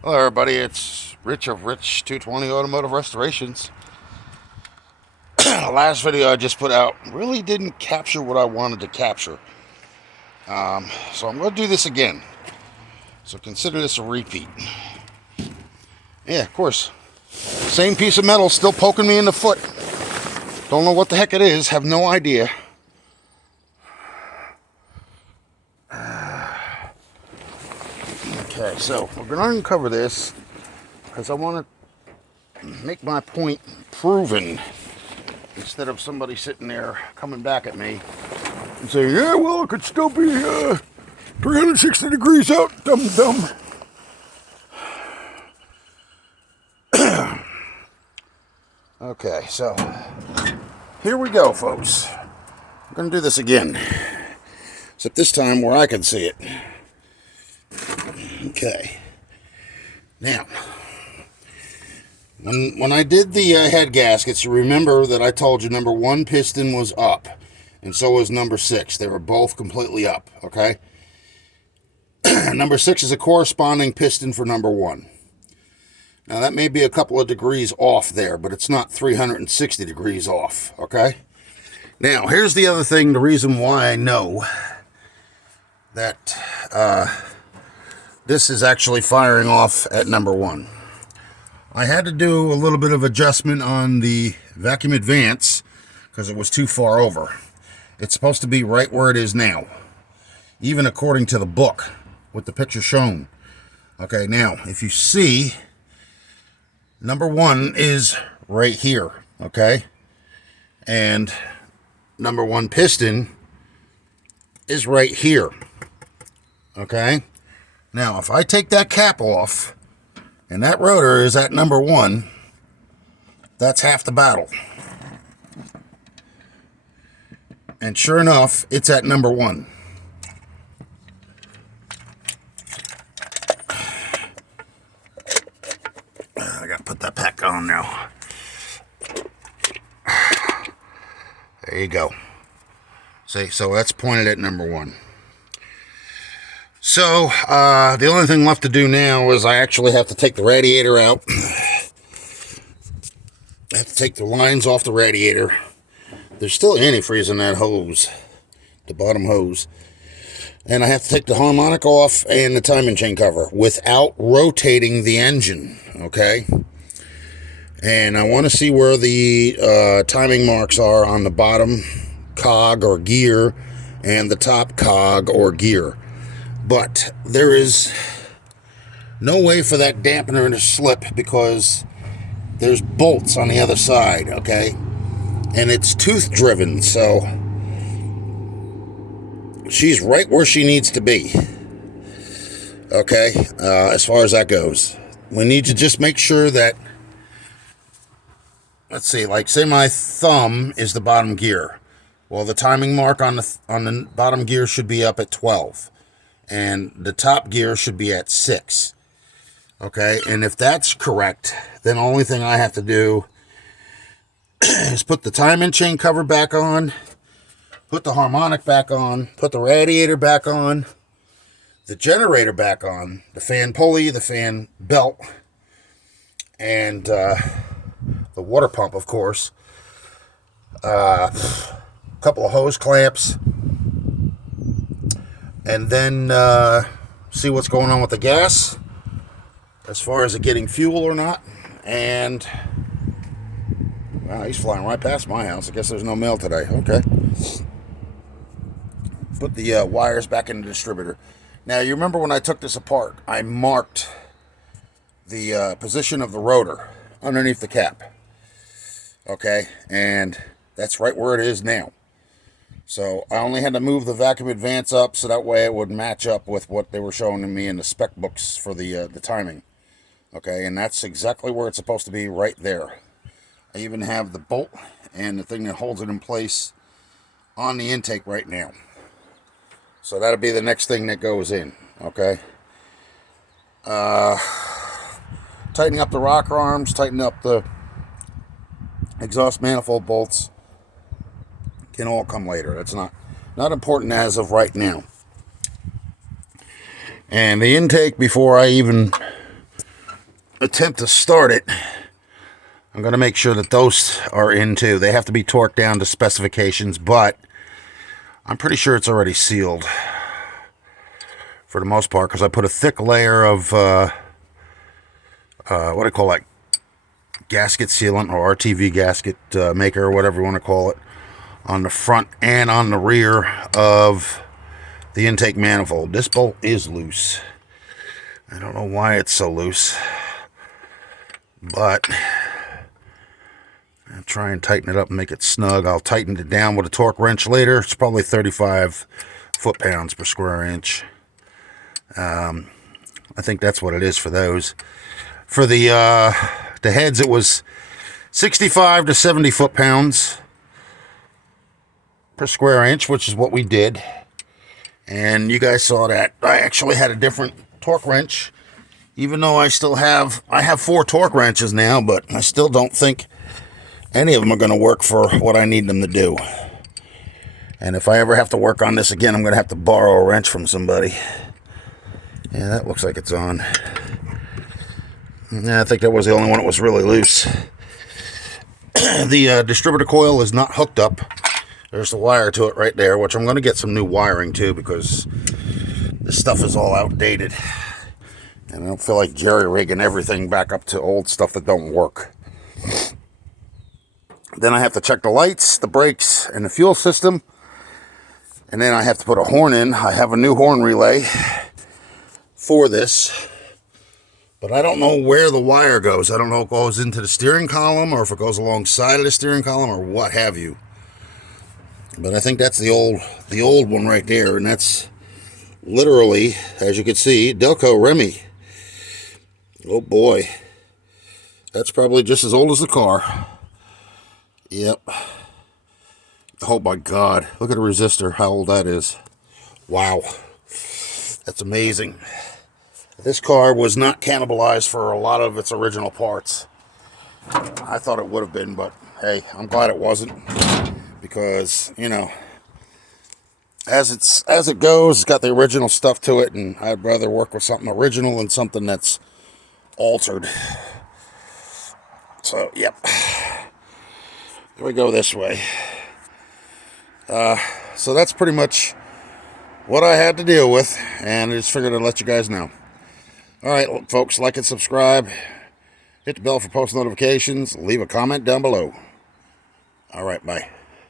Hello everybody, it's Rich of Rich 220 Automotive Restorations. Last video I just put out really didn't capture what I wanted to capture. So I'm going to do this again. So consider this a repeat. Yeah, of course. Same piece of metal still poking me in the foot. Don't know what the heck it is, have no idea. Okay, so we're going to uncover this because I want to make my point proven instead of somebody sitting there coming back at me and saying, yeah, well, it could still be 360 degrees out, dum-dum. Okay, so here we go, folks. I'm going to do this again, except this time where I can see it. Okay. Now, when I did the head gaskets, you remember that I told you number 1 piston was up, and so was number 6. They were both completely up, okay? Number 6 is a corresponding piston for number 1. Now, that may be a couple of degrees off there, but it's not 360 degrees off, okay? Now, here's the other thing, the reason why I know that this is actually firing off at number 1. I had to do a little bit of adjustment on the vacuum advance because it was too far over. It's supposed to be right where it is now, even according to the book with the picture shown. Okay, now, if you see, number 1 is right here, okay? And number 1 piston is right here, okay? Now, if I take that cap off, and that rotor is at number 1, that's half the battle. And sure enough, it's at number 1. I gotta put that back on now. There you go. See, so that's pointed at number 1. So, the only thing left to do now is I actually have to take the radiator out. I have to take the lines off the radiator. There's still antifreeze in that hose, the bottom hose. And I have to take the harmonic off and the timing chain cover without rotating the engine, okay? And I want to see where the timing marks are on the bottom cog or gear and the top cog or gear. But there is no way for that dampener to slip because there's bolts on the other side, okay? And it's tooth driven, so she's right where she needs to be, okay? As far as that goes. We need to just make sure that, let's see, like say my thumb is the bottom gear. Well, the timing mark on the bottom gear should be up at 12. And the top gear should be at 6. Okay, and if that's correct, then the only thing I have to do is put the timing chain cover back on, put the harmonic back on, put the radiator back on, the generator back on, the fan pulley, the fan belt, and the water pump, of course, a couple of hose clamps, and then see what's going on with the gas as far as it getting fuel or not. And wow, he's flying right past my house. I guess there's no mail today. Okay, put the wires back in the distributor. Now, you remember when I took this apart, I marked the position of the rotor underneath the cap, okay, and that's right where it is now. So I only had to move the vacuum advance up so that way it would match up with what they were showing to me in the spec books for the timing. Okay, and that's exactly where it's supposed to be, right there. I even have the bolt and the thing that holds it in place on the intake right now. So that'll be the next thing that goes in, okay? Tightening up the rocker arms, tightening up the exhaust manifold bolts can all come later. That's not important as of right now. And the intake, before I even attempt to start it, I'm going to make sure that those are in too. They have to be torqued down to specifications, but I'm pretty sure it's already sealed for the most part, because I put a thick layer of what do I call that, gasket sealant, or RTV gasket maker, or whatever you want to call it, on the front and on the rear of the intake manifold. This bolt is loose. I don't know why it's so loose, but I'll try and tighten it up and make it snug. I'll tighten it down with a torque wrench later. It's probably 35 foot-pounds per square inch. I think that's what it is for those. For the heads, it was 65 to 70 foot-pounds per square inch, which is what we did. And you guys saw that I actually had a different torque wrench, even though I have 4 torque wrenches now, but I still don't think any of them are going to work for what I need them to do. And if I ever have to work on this again, I'm going to have to borrow a wrench from somebody. Yeah, that looks like it's on. Yeah, I think that was the only one that was really loose. The distributor coil is not hooked up. There's the wire to it right there, which I'm going to get some new wiring too, because this stuff is all outdated. And I don't feel like jerry-rigging everything back up to old stuff that don't work. Then I have to check the lights, the brakes, and the fuel system. And then I have to put a horn in. I have a new horn relay for this, but I don't know where the wire goes. I don't know if it goes into the steering column, or if it goes alongside of the steering column, or what have you. But I think that's the old one right there, and that's literally, as you can see, Delco Remy. Oh boy, that's probably just as old as the car. Yep. Oh my God, look at the resistor, how old that is. Wow, that's amazing. This car was not cannibalized for a lot of its original parts. I thought it would have been, but hey, I'm glad it wasn't, because, you know, as it goes, it's got the original stuff to it, and I'd rather work with something original than something that's altered. So, yep. Here we go this way. So that's pretty much what I had to deal with, and I just figured I'd let you guys know. Alright, folks, like and subscribe. Hit the bell for post notifications. Leave a comment down below. Alright, bye.